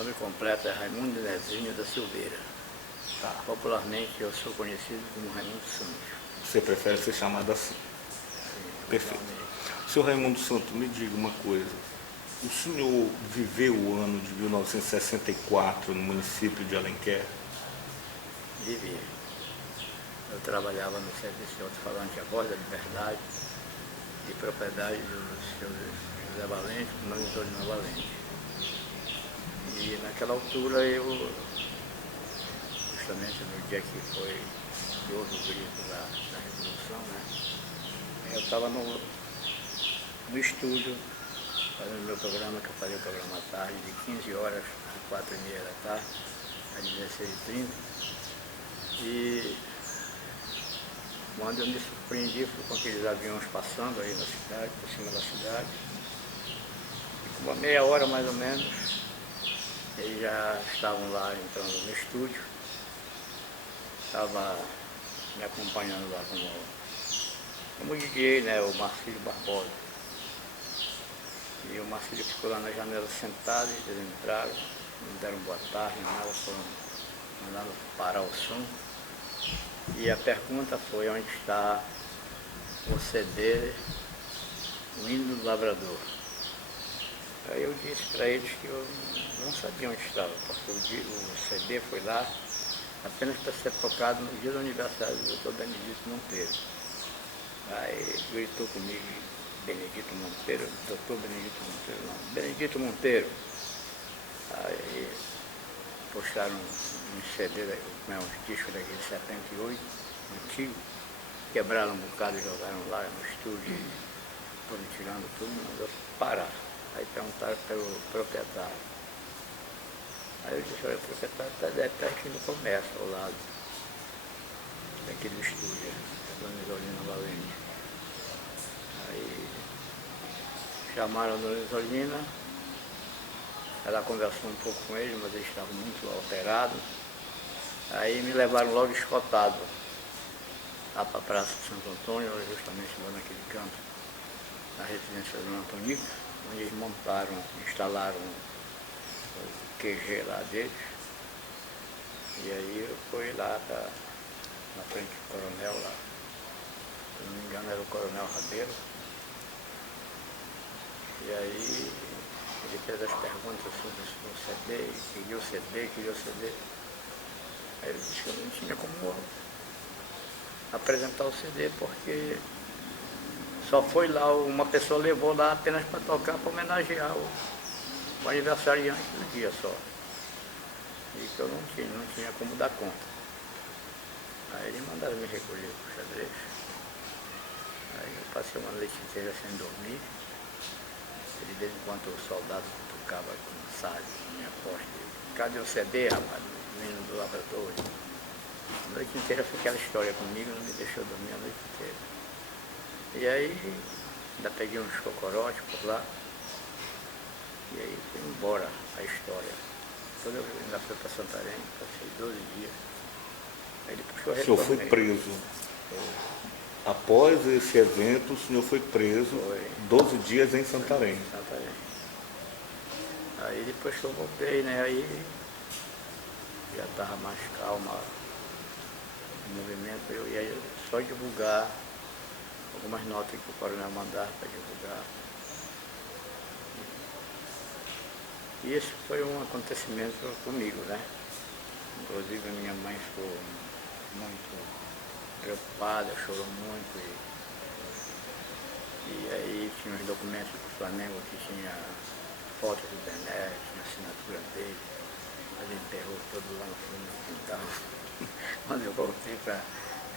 O nome completo é Raimundo Nezinho da Silveira. Tá. Popularmente eu sou conhecido como Raimundo Santos. Você prefere ser chamado assim? Perfeito. Senhor Raimundo Santos, me diga uma coisa. O senhor viveu o ano de 1964 no município de Alenquer? Vivi. Eu trabalhava no serviço de alto-falante A Voz da Liberdade, de propriedade do senhor José Valente, com o nome de Dolina Valente. E naquela altura eu, justamente no dia que houve o grito da Revolução, né? Eu estava no estúdio, fazendo meu programa, que eu fazia o programa à tarde, de 15 horas a 4h30 da tarde, às 16h30. E quando eu me surpreendi foi com aqueles aviões passando aí na cidade, por cima da cidade. E com uma meia hora mais ou menos, eles já estavam lá entrando no estúdio. Estava me acompanhando lá como DJ, né, o Marcílio Barbosa. E o Marcílio ficou lá na janela sentado, e eles entraram, não deram boa tarde, nada, foram mandando parar o som. E a pergunta foi: onde está o CD, o hino do Lavrador? Aí eu disse para eles que eu não sabia onde estava, porque o CD foi lá apenas para ser tocado no dia do aniversário do Dr. Benedito Monteiro. Aí gritou comigo, Benedito Monteiro, Dr. Benedito Monteiro, não, Benedito Monteiro. Aí puxaram um CD, uns discos daquele 78, antigo, quebraram um bocado e jogaram lá no estúdio, foram tirando tudo, mandou parar. Aí perguntaram pelo proprietário. Aí eu disse: olha, o proprietário está pertinho do comércio, ao lado daquele estúdio, a Dona Isolina Valente. Aí chamaram a Dona Isolina, ela conversou um pouco com eles, mas eles estavam muito alterados. Aí me levaram logo escoltado lá para a Praça de Santo Antônio, justamente lá naquele canto, na residência do Antônio, onde eles instalaram o QG lá deles. E aí eu fui lá na frente do coronel lá, se não me engano era o coronel Rabeiro. E aí ele fez as perguntas sobre o CD, queria o CD. Aí eu disse que eu não tinha como apresentar o CD, porque só foi lá, uma pessoa levou lá apenas para tocar, para homenagear o aniversariante do dia só. E que eu não tinha como dar conta. Aí eles mandaram me recolher para o xadrez. Aí eu passei uma noite inteira sem dormir. E de vez em quando o soldado tocava com o Salles na minha porta. Cadê o CD, rapaz? O hino do Lavrador. A noite inteira foi aquela história comigo, não me deixou dormir a noite inteira. E aí ainda peguei uns cocorotes por lá. E aí foi embora a história. Depois eu ainda fui para Santarém, passei 12 dias. Aí ele puxou a O senhor foi preso. Após esse evento, o senhor foi preso 12 dias em Santarém. Aí depois que eu voltei, né, aí já estava mais calma o movimento, eu ia só divulgar algumas notas que o coronel mandava para divulgar. E isso foi um acontecimento comigo, né? Inclusive a minha mãe ficou muito preocupada, chorou muito. E aí tinha os documentos do Flamengo que tinha foto do Bené, tinha assinatura dele. Ele enterrou todo lá no fundo do quintal. Quando eu voltei para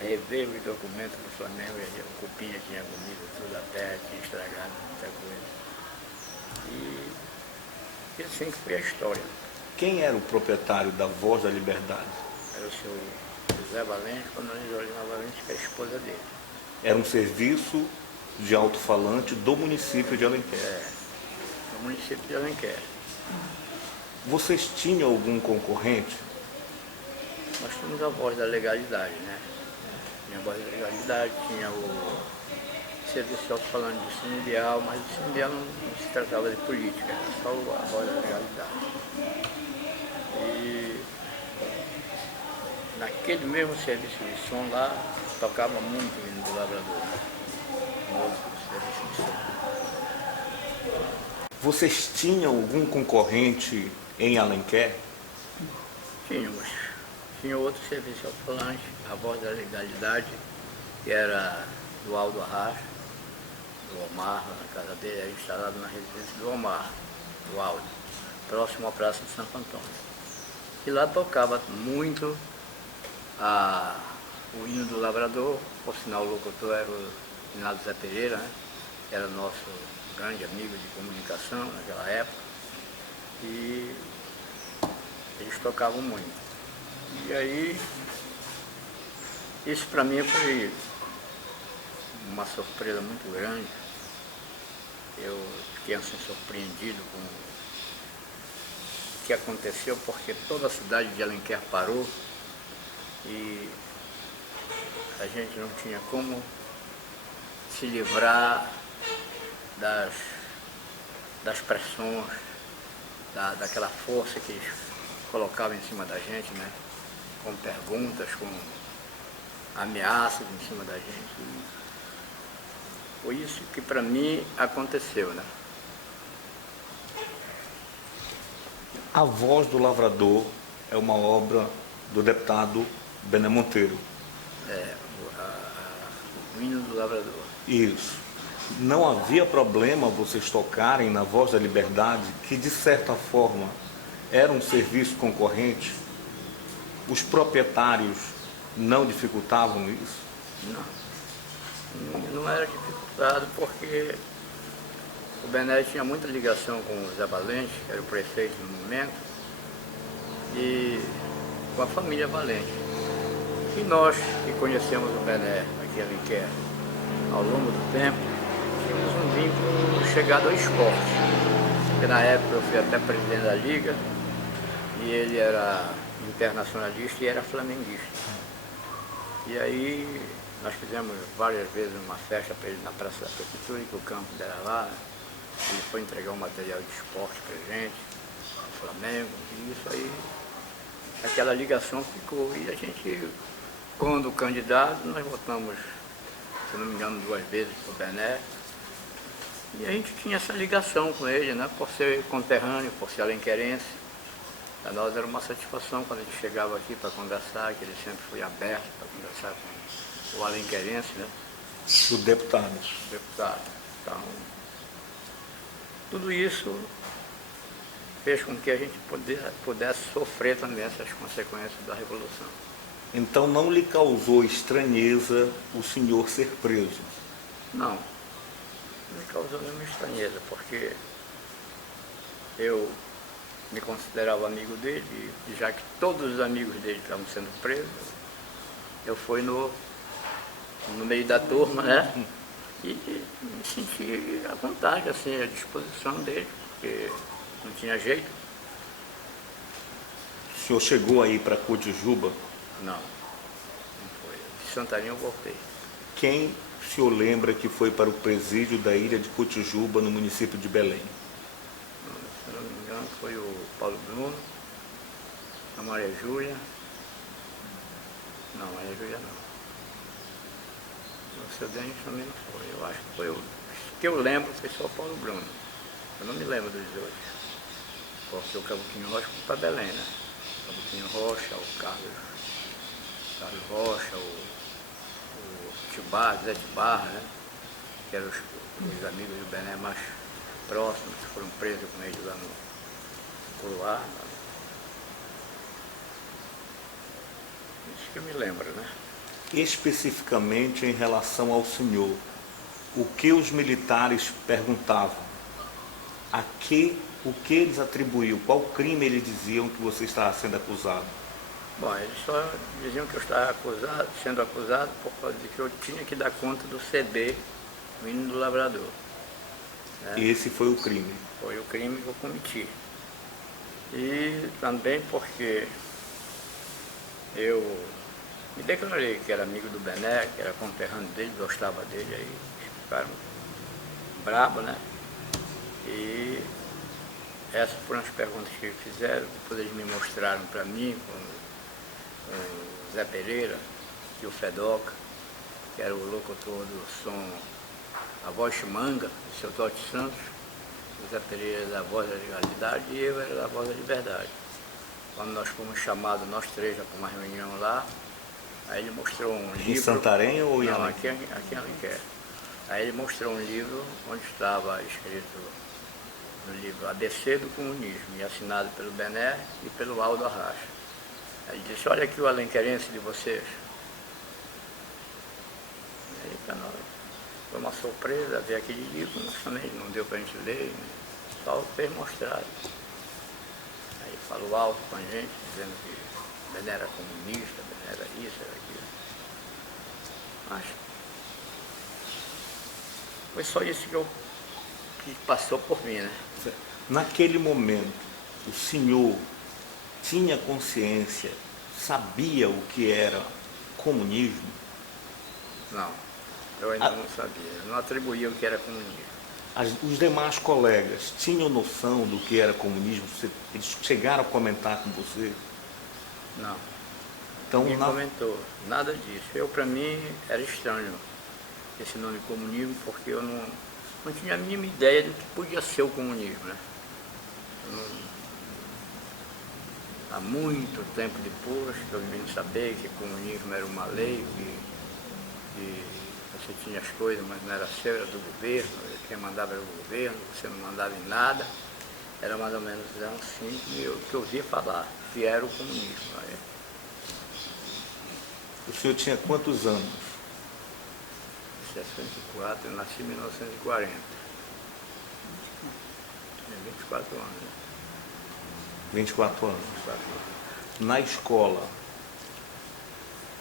rever os documentos do Flamengo, o Cupinha tinha comido tudo, a terra tinha estragado muita coisa. E assim que foi a história. Quem era o proprietário da Voz da Liberdade? Era o senhor José Valente, com a Dona Isolina Valente, que é a esposa dele. Era um serviço de alto-falante do município de Alenquer. Do município de Alenquer. Vocês tinham algum concorrente? Nós tínhamos a Voz da Legalidade, né? Tinha a Voz da Legalidade, tinha o serviço de alto-falante do Sindial, mas o Sindial não se tratava de política, era só a Voz da Legalidade. E naquele mesmo serviço de som lá, tocava muito o hino do Lavrador, né? No outro serviço de som. Vocês tinham algum concorrente em Alenquer? Tínhamos. Tinha outro serviço alto-falante, A Voz da Legalidade, que era do Aldo Arras, do Omar, na casa dele, era instalado na residência do Omar, do Aldo, próximo à Praça de Santo Antônio. E lá tocava muito o hino do Lavrador, por sinal o locutor era o Finado Zé Pereira, né? Era nosso grande amigo de comunicação naquela época, e eles tocavam muito. E aí, isso para mim foi uma surpresa muito grande. Eu fiquei assim surpreendido com o que aconteceu, porque toda a cidade de Alenquer parou e a gente não tinha como se livrar das pressões, daquela força que eles colocavam em cima da gente, né? Com perguntas, com ameaças em cima da gente. E foi isso que para mim aconteceu, né? A Voz do Lavrador é uma obra do deputado Bené Monteiro. O hino do Lavrador. Isso. Não havia problema vocês tocarem na Voz da Liberdade, que de certa forma era um serviço concorrente? Os proprietários não dificultavam isso? Não era dificultado porque o Bené tinha muita ligação com o Zé Valente, que era o prefeito no momento, e com a família Valente. E nós, que conhecemos o Bené aqui em Alenquer ao longo do tempo, tínhamos um vínculo chegado ao esporte. Porque na época eu fui até presidente da Liga, e ele era internacionalista e era flamenguista. E aí nós fizemos várias vezes uma festa para ele na Praça da Prefeitura, que o campo era lá. Ele foi entregar um material de esporte para a gente, do Flamengo, e isso aí, aquela ligação ficou. E a gente, quando candidato, nós votamos, se não me engano, 2 vezes para o Bené. E a gente tinha essa ligação com ele, né? Por ser conterrâneo, por ser alenquerense. Para nós era uma satisfação quando a gente chegava aqui para conversar, que ele sempre foi aberto para conversar com o alenquerense, né? O deputado. O deputado. Então, tudo isso fez com que a gente pudesse sofrer também essas consequências da Revolução. Então não lhe causou estranheza o senhor ser preso? Não, não me causou nenhuma estranheza, porque eu me considerava amigo dele, e já que todos os amigos dele estavam sendo presos, eu fui no meio da turma, né? E me senti à vontade, assim, à disposição dele, porque não tinha jeito. O senhor chegou aí para Cotijuba? Não foi. De Santarém eu voltei. Quem o senhor lembra que foi para o presídio da ilha de Cotijuba, no município de Belém? Se não me engano, foi o Paulo Bruno, a Maria Júlia. Não, Maria Júlia não. O seu Denis também não foi. Eu acho que foi o que eu lembro foi só o Paulo Bruno. Eu não me lembro dos outros. Porque o Cabuquinho Rocha foi para Belém, né? O Cabuquinho Rocha, o Carlos Rocha, o Tibá, Zé Tibarra, né? Que eram os amigos do Bené mais próximos, que foram presos com ele lá no Curuá. Isso que eu me lembro, né? Especificamente em relação ao senhor, o que os militares perguntavam? O que eles atribuíam? Qual crime eles diziam que você estava sendo acusado? Bom, eles só diziam que eu estava sendo acusado por causa de que eu tinha que dar conta do CD, o hino do Lavrador. Né? Esse foi o crime? Foi o crime que eu cometi. E também porque eu me declarei que era amigo do Bené, que era conterrâneo dele, gostava dele, aí ficaram bravos, né? E essas foram as perguntas que eles fizeram, depois eles me mostraram para mim, com o Zé Pereira e o Fedoca, que era o locutor do som A Voz Manga, do seu Totti Santos, o Zé Pereira da Voz da Legalidade e eu era da Voz da Liberdade. Quando nós fomos chamados, nós três, já para uma reunião lá, aí ele mostrou um livro... Em Santarém ou em Alenquer? Não, aqui em Alenquer. Aí ele mostrou um livro onde estava escrito no livro ABC do Comunismo, e assinado pelo Bené e pelo Aldo Arracha. Aí ele disse, olha aqui o alenquerense de vocês. E aí para nós foi uma surpresa ver aquele livro, mas também não deu para a gente ler, né? Só fez mostrar. Aí falou alto com a gente, dizendo que Bené era comunista, Bené era isso, era aquilo. Mas foi só isso que passou por mim, né? Naquele momento, o senhor tinha consciência, sabia o que era comunismo? Não, eu ainda não sabia, eu não atribuía o que era comunismo. Os demais colegas tinham noção do que era comunismo? Eles chegaram a comentar com você? Não, então, ninguém comentou, nada disso. Para mim, era estranho esse nome comunismo, porque eu não tinha a mínima ideia do que podia ser o comunismo, né? Há muito tempo depois que eu vim saber que comunismo era uma lei, que você tinha as coisas, mas não era seu, era do governo, quem mandava era o governo, você não mandava em nada. Era mais ou menos assim que eu ouvia falar, que era o comunismo. Né? O senhor tinha quantos anos? 64, eu nasci em 1940. Tinha 24 anos. 24 anos. 24 anos. Na escola,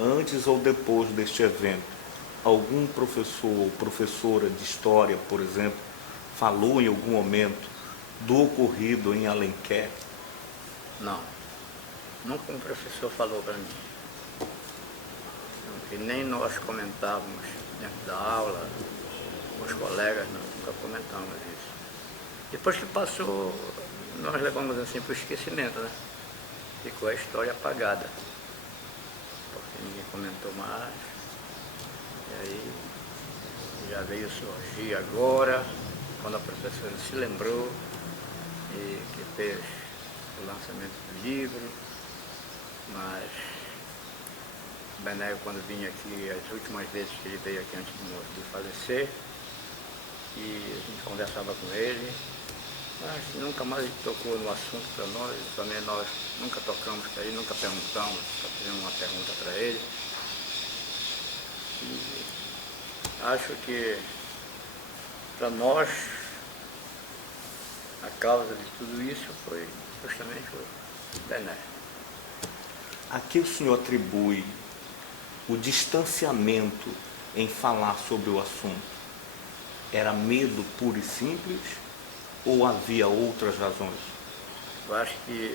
antes ou depois deste evento, algum professor ou professora de história, por exemplo, falou em algum momento do ocorrido em Alenquer? Não. Nunca um professor falou para mim. E nem nós comentávamos dentro da aula, com os colegas, nunca comentamos isso. Depois que passou, nós levamos assim para o esquecimento, né? Ficou a história apagada, porque ninguém comentou mais. E aí já veio surgir agora, quando a professora se lembrou e que fez o lançamento do livro, mas o Bené, quando vinha aqui, as últimas vezes que ele veio aqui antes de falecer, e a gente conversava com ele, mas nunca mais ele tocou no assunto para nós, também nós nunca tocamos para ele, nunca perguntamos, só fizemos uma pergunta para ele. E acho que para nós a causa de tudo isso foi justamente o Bené. A que o senhor atribui o distanciamento em falar sobre o assunto? Era medo puro e simples ou havia outras razões? Eu acho que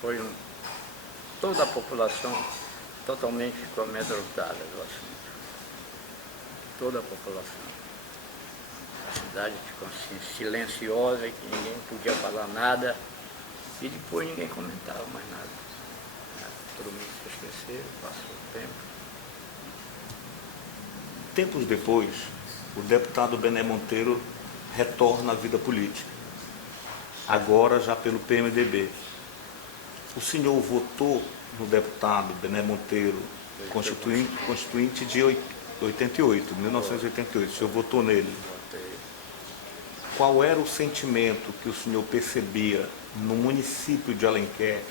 foi toda a população totalmente ficou amedrontada do assunto. Toda a população. A cidade ficou assim, silenciosa, que ninguém podia falar nada, e depois ninguém comentava mais nada. Todo mundo se esqueceu, passou o tempo. Tempos depois, o deputado Bené Monteiro retorna à vida política, agora já pelo PMDB. O senhor votou no deputado Bené Monteiro, constituinte de 1988, o senhor votou nele. Qual era o sentimento que o senhor percebia no município de Alenquer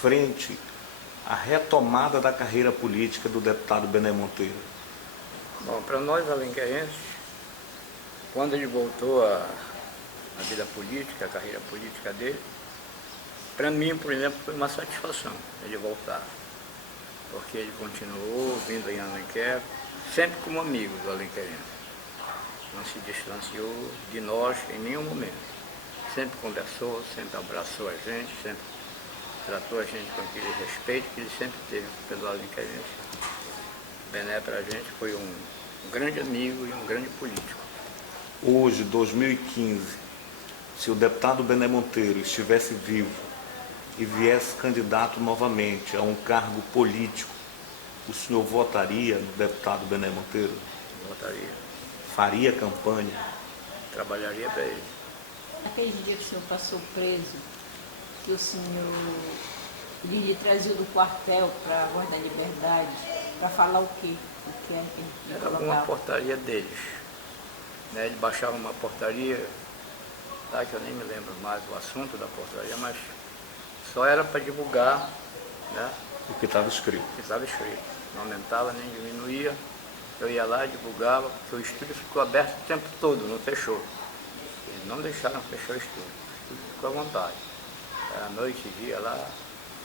frente à retomada da carreira política do deputado Bené Monteiro? Bom, para nós alenquerenses, quando ele voltou à vida política, a carreira política dele, para mim, por exemplo, foi uma satisfação ele voltar, porque ele continuou vindo em Alenquer, sempre como amigo do alenquerense. Não se distanciou de nós em nenhum momento. Sempre conversou, sempre abraçou a gente, sempre tratou a gente com aquele respeito que ele sempre teve pelo alenquerense. Bené para a gente foi um grande amigo e um grande político. Hoje, 2015, se o deputado Bené Monteiro estivesse vivo e viesse candidato novamente a um cargo político, o senhor votaria no deputado Bené Monteiro? Votaria. Faria campanha? Trabalharia para ele. Aquele dia que o senhor passou preso, que o senhor lhe trazia do quartel para a Voz da Liberdade, para falar o quê? O que é que ele Era alguma colocava? portaria deles. Né? Ele baixava uma portaria, tá, que eu nem me lembro mais do assunto da portaria, mas só era para divulgar, né, O que estava escrito. o que estava escrito. Não aumentava nem diminuía. Eu ia lá e divulgava, porque o estúdio ficou aberto o tempo todo, não fechou. Eles não deixaram fechar o estúdio. O estúdio ficou à vontade. Era noite e dia lá,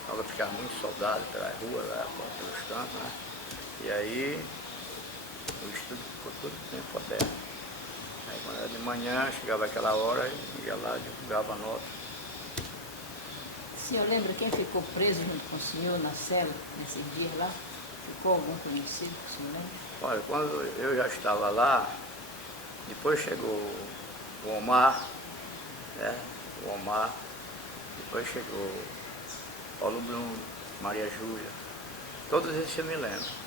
estava ficando muitos soldados pela rua, lá, pelos cantos, né? E aí o estúdio ficou todo o tempo aberto. Aí quando era de manhã, chegava aquela hora, eu ia lá, divulgava a nota. O senhor lembra quem ficou preso junto com o senhor na cela, nesses dias lá? Ficou algum conhecido que o senhor lembra? Olha, quando eu já estava lá, depois chegou o Omar, né? O Omar, depois chegou Paulo Bruno, Maria Júlia, todos esses eu me lembro.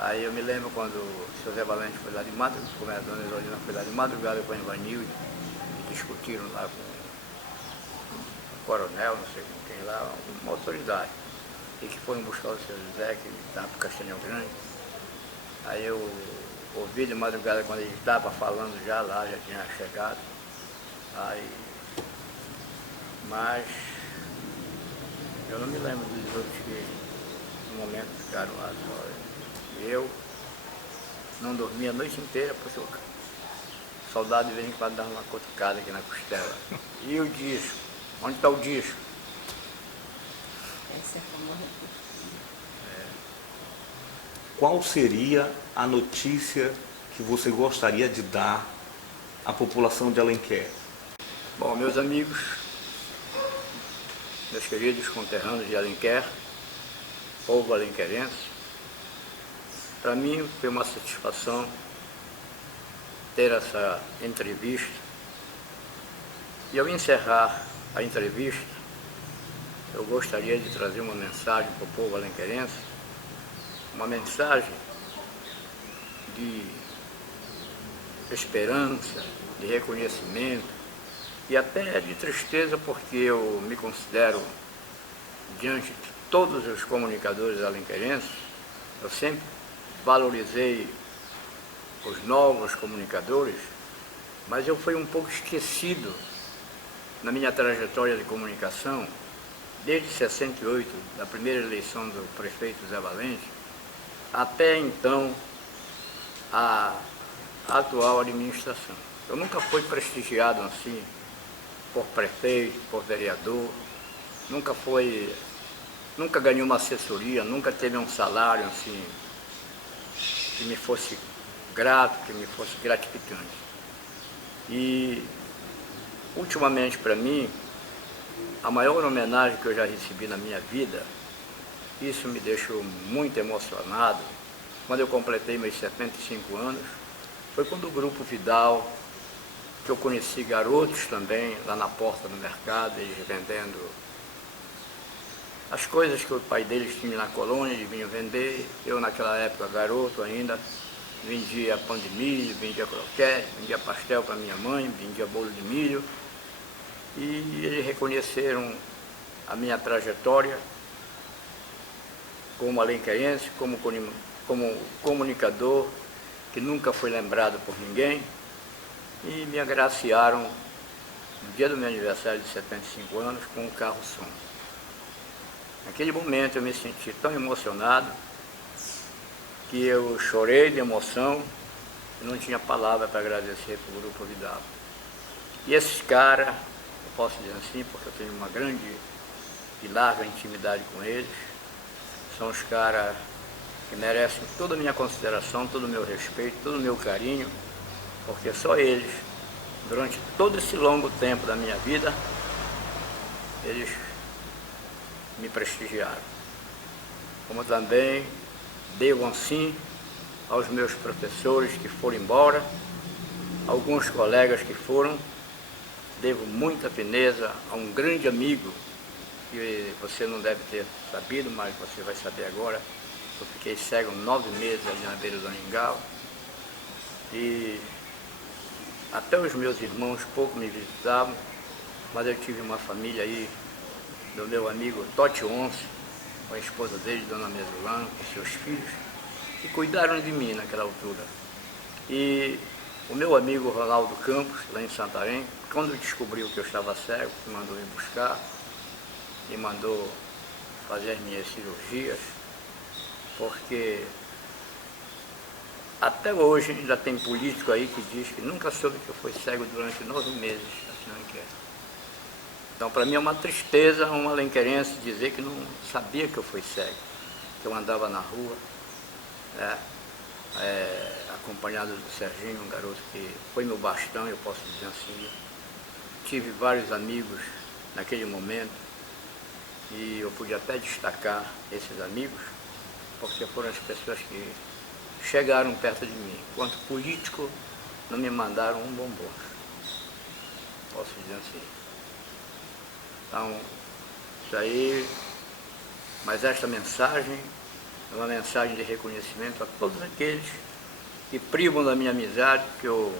Aí eu me lembro quando o seu Zé Valente foi lá de madrugada, como a dona Isolina foi lá de madrugada com o Ivanildo, e discutiram lá com o coronel, não sei com quem lá, uma autoridade, e que foram buscar o seu José, que estava para o Castanhal Grande. Aí eu ouvi de madrugada quando ele estava falando já lá, já tinha chegado. Aí, mas eu não me lembro dos outros que no momento ficaram lá. Eu não dormi a noite inteira porque o soldado de vez em quando dava uma cutucada aqui na costela. E o disco? Onde está o disco? Essa é a famosa. Qual seria a notícia que você gostaria de dar à população de Alenquer? Bom, meus amigos, meus queridos conterrâneos de Alenquer, povo alenquerense, para mim foi uma satisfação ter essa entrevista. E ao encerrar a entrevista, eu gostaria de trazer uma mensagem para o povo alenquerense, uma mensagem de esperança, de reconhecimento e até de tristeza, porque eu me considero, diante de todos os comunicadores alenquerenses, eu sempre valorizei os novos comunicadores, mas eu fui um pouco esquecido na minha trajetória de comunicação, desde 68, da primeira eleição do prefeito Zé Valente, até então a atual administração. Eu nunca fui prestigiado assim por prefeito, por vereador, nunca ganhei uma assessoria, nunca teve um salário assim que me fosse grato, que me fosse gratificante. E ultimamente para mim, a maior homenagem que eu já recebi na minha vida, isso me deixou muito emocionado, quando eu completei meus 75 anos, foi quando o Grupo Vidal, que eu conheci garotos também, lá na porta do mercado, eles vendendo as coisas que o pai deles tinha na colônia, eles vinham vender. Eu naquela época, garoto ainda, vendia pão de milho, vendia croquete, vendia pastel para minha mãe, vendia bolo de milho. E eles reconheceram a minha trajetória como alenquerense, como comunicador, que nunca foi lembrado por ninguém, e me agraciaram no dia do meu aniversário de 75 anos com um carro-som. Naquele momento eu me senti tão emocionado que eu chorei de emoção e não tinha palavra para agradecer para o Grupo Vidal. E esses caras, eu posso dizer assim, porque eu tenho uma grande e larga intimidade com eles, são os caras que merecem toda a minha consideração, todo o meu respeito, todo o meu carinho, porque só eles, durante todo esse longo tempo da minha vida, eles me prestigiaram. Como também devo assim aos meus professores que foram embora, alguns colegas que foram, devo muita fineza a um grande amigo, que você não deve ter sabido, mas você vai saber agora. Eu fiquei cego 9 meses ali na beira do Aningal, e até os meus irmãos pouco me visitavam, mas eu tive uma família aí, do meu amigo Totti Once, com a esposa dele, Dona Mesolano, com seus filhos, que cuidaram de mim naquela altura. E o meu amigo Ronaldo Campos, lá em Santarém, quando descobriu que eu estava cego, me mandou me buscar, me mandou fazer as minhas cirurgias, porque até hoje ainda tem político aí que diz que nunca soube que eu fui cego durante 9 meses aqui na Alenquer. Então, para mim é uma tristeza uma alenquerense dizer que não sabia que eu fui cego, que eu andava na rua, acompanhado do Serginho, um garoto que foi meu bastão, eu posso dizer assim. Tive vários amigos naquele momento, e eu pude até destacar esses amigos, porque foram as pessoas que chegaram perto de mim. Enquanto político, não me mandaram um bombom, posso dizer assim. Então, isso aí, mas esta mensagem é uma mensagem de reconhecimento a todos aqueles que privam da minha amizade, que eu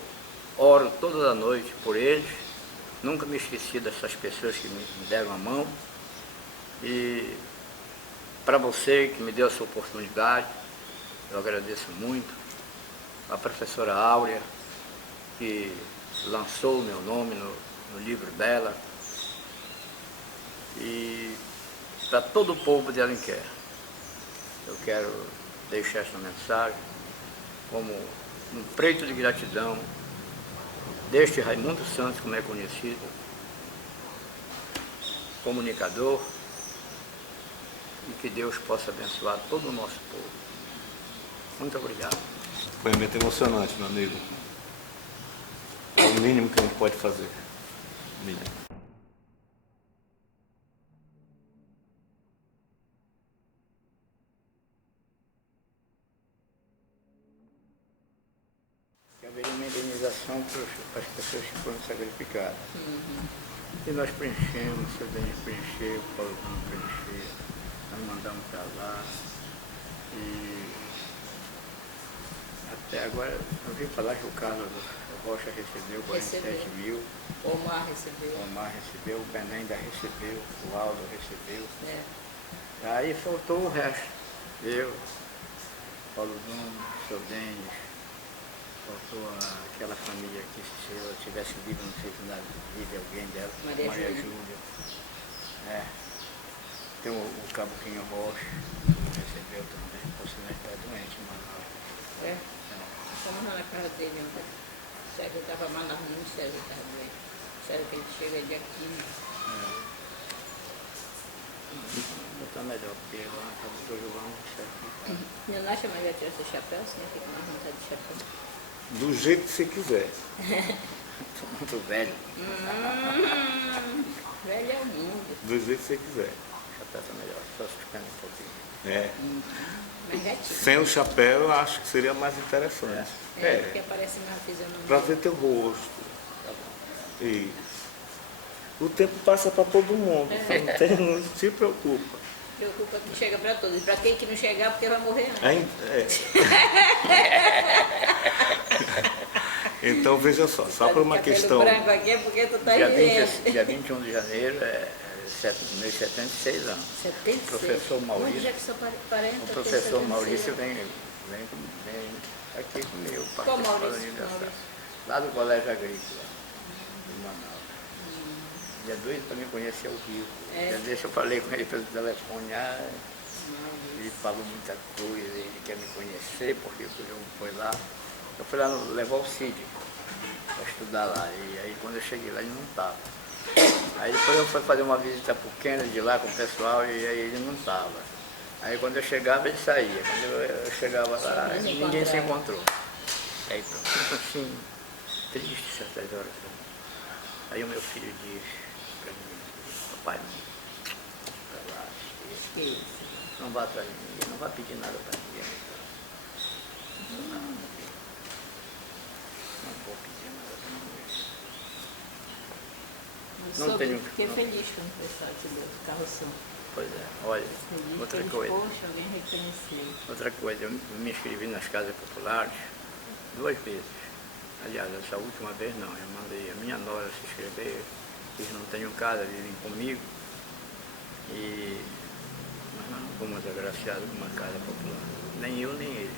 oro toda a noite por eles. Nunca me esqueci dessas pessoas que me deram a mão. E para você que me deu essa oportunidade, eu agradeço muito. A professora Áurea, que lançou o meu nome no livro dela. E para todo o povo de Alenquer, eu quero deixar esta mensagem como um preito de gratidão deste Raimundo Santos, como é conhecido, comunicador, e que Deus possa abençoar todo o nosso povo. Muito obrigado. Foi muito emocionante, meu amigo. É o mínimo que a gente pode fazer. Mínimo. Haveria uma indenização para as pessoas que foram sacrificadas. E nós preenchemos, o seu Denis preencheu, o Paulo Bruno preencheu, nós mandamos para lá. E até agora, eu vi falar que o Carlos Rocha recebeu 47 mil. O Omar recebeu. O Omar recebeu, o Bené ainda recebeu, o Aldo recebeu. Aí faltou o resto. Eu, Paulo Bruno, o seu Denis. Faltou aquela família que, se eu tivesse vivo, não sei se ainda vive alguém dela, Maria Júlia. Tem o Cabuquinho Rocha, que não recebeu também, por sinal está doente, mas Estamos lá na casa dele ontem. O Sérgio estava mal na rua, o Sérgio estava doente. O Sérgio que ele chega dia 15. está melhor, porque lá na casa do João, o Sérgio. Não acha melhor tirar seu chapéu, senão fica mais vontade de chapéu. Do jeito que você quiser. Estou muito velho. Velho é o mundo. Do jeito que você quiser. O chapéu está melhor, só ficando um pouquinho. Mais gatinho. Sem o chapéu, eu acho que seria mais interessante. Porque aparece mais fisionomia. Para ver teu rosto. E o tempo passa para todo mundo. Não se preocupa. Preocupa que chega para todos. E para quem que não chegar, porque vai morrer, né? Então, veja só por uma questão... branco aqui é porque tu tá dia 21 de janeiro é meus 76 anos. 76? O professor Maurício. Onde já que sou 40? O professor Maurício vem aqui comigo. Qual Maurício? Lá do Colégio Agrícola, de Manaus. Dia 2 para me conhecer o Rio. Dia desse eu falei com ele pelo telefone. Ele falou muita coisa, ele quer me conhecer, porque o jogo foi lá. Eu fui lá levar o Cid para estudar lá. E aí quando eu cheguei lá ele não estava. Aí depois eu fui fazer uma visita para o Kennedy lá com o pessoal e aí ele não estava. Aí quando eu chegava ele saía. Quando eu chegava lá, ninguém se encontrou. Aí pronto, assim, triste certas horas. Aí o meu filho disse para mim, papai, para lá, não vá atrás de ninguém, não vá pedir nada para ninguém. Não vou pedir nada para ninguém. Eu tenho. fiquei não- feliz quando prestaram esse carroção. Pois é, olha, Feliz, outra feliz, coisa. poxa, alguém reconheceu. Outra coisa, eu me inscrevi nas casas populares 2 vezes. Aliás, essa última vez não, eu mandei a minha nora se inscrever, eles não tenham casa, vivem comigo. E nós não fomos agraciados com uma casa popular. Nem eu, nem eles.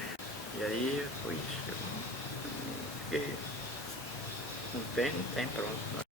E aí foi isso. Eu fiquei, não tem, pronto.